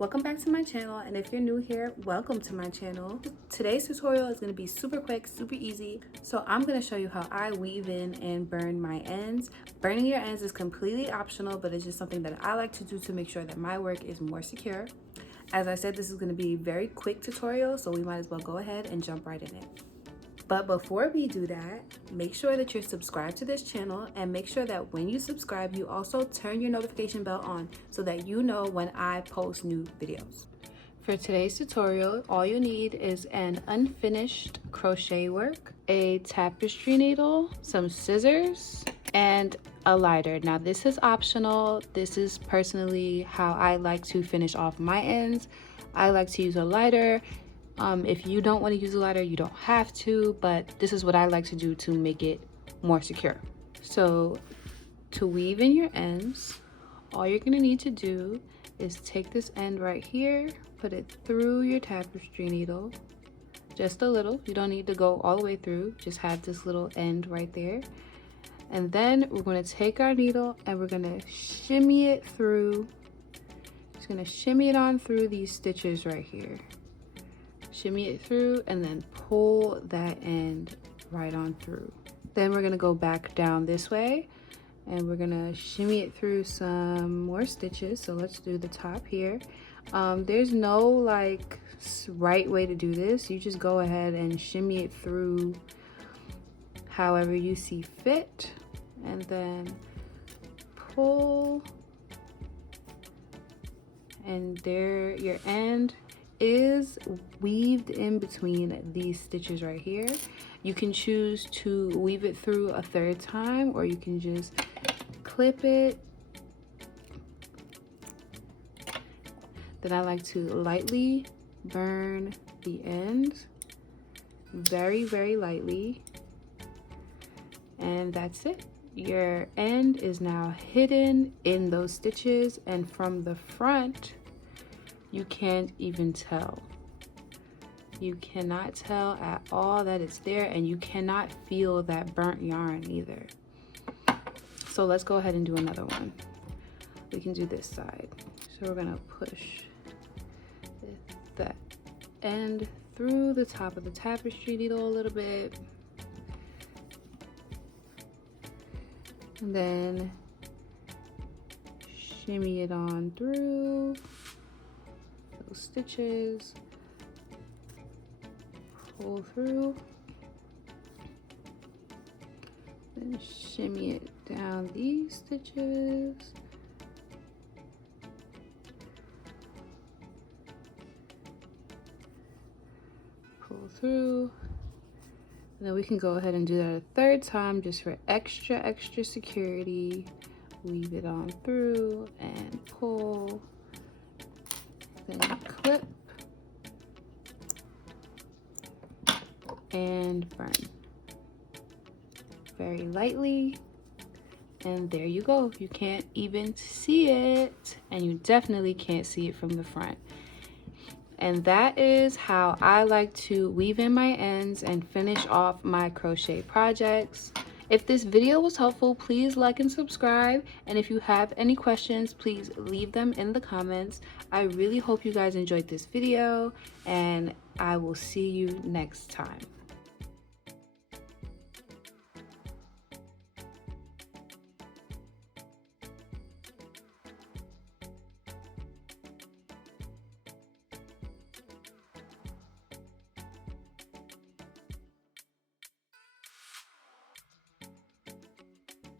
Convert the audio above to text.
Welcome back to my channel, and if you're new here, welcome to my channel. Today's tutorial is going to be super quick, super easy. So I'm going to show you how I weave in and burn my ends. Burning your ends is completely optional, but it's just something that I like to do to make sure that my work is more secure. As I said, this is going to be a very quick tutorial, so we might as well go ahead and jump right in it. But before we do that, make sure that you're subscribed to this channel, and make sure that when you subscribe, you also turn your notification bell on so that you know when I post new videos. For today's tutorial, all you need is an unfinished crochet work, a tapestry needle, some scissors, and a lighter. Now this is optional. This is personally how I like to finish off my ends. I like to use a lighter. If you don't want to use a lighter, you don't have to, but this is what I like to do to make it more secure. So to weave in your ends, all you're going to need to do is take this end right here, put it through your tapestry needle, just a little. You don't need to go all the way through, just have this little end right there. And then we're going to take our needle and we're going to shimmy it through. Just going to shimmy it on through these stitches right here. Shimmy it through and then pull that end right on through. Then we're going to go back down this way and we're going to shimmy it through some more stitches. So let's do the top here. There's no like right way to do this. You just go ahead and shimmy it through however you see fit, and then pull, and there your end is weaved in between these stitches right here. You can choose to weave it through a third time, or you can just clip it. Then I like to lightly burn the ends, very, very lightly. And that's it. Your end is now hidden in those stitches, and from the front, you can't even tell. You cannot tell at all that it's there, and you cannot feel that burnt yarn either. So let's go ahead and do another one. We can do this side. So we're gonna push that end through the top of the tapestry needle a little bit. And then shimmy it on through those stitches, pull through, then shimmy it down these stitches, pull through. And then we can go ahead and do that a third time just for extra security. Weave it on through and pull, then clip and burn very lightly. And there you go. You can't even see it, and you definitely can't see it from the front. And that is how I like to weave in my ends and finish off my crochet projects. If this video was helpful, please like and subscribe. And if you have any questions, please leave them in the comments. I really hope you guys enjoyed this video, and I will see you next time.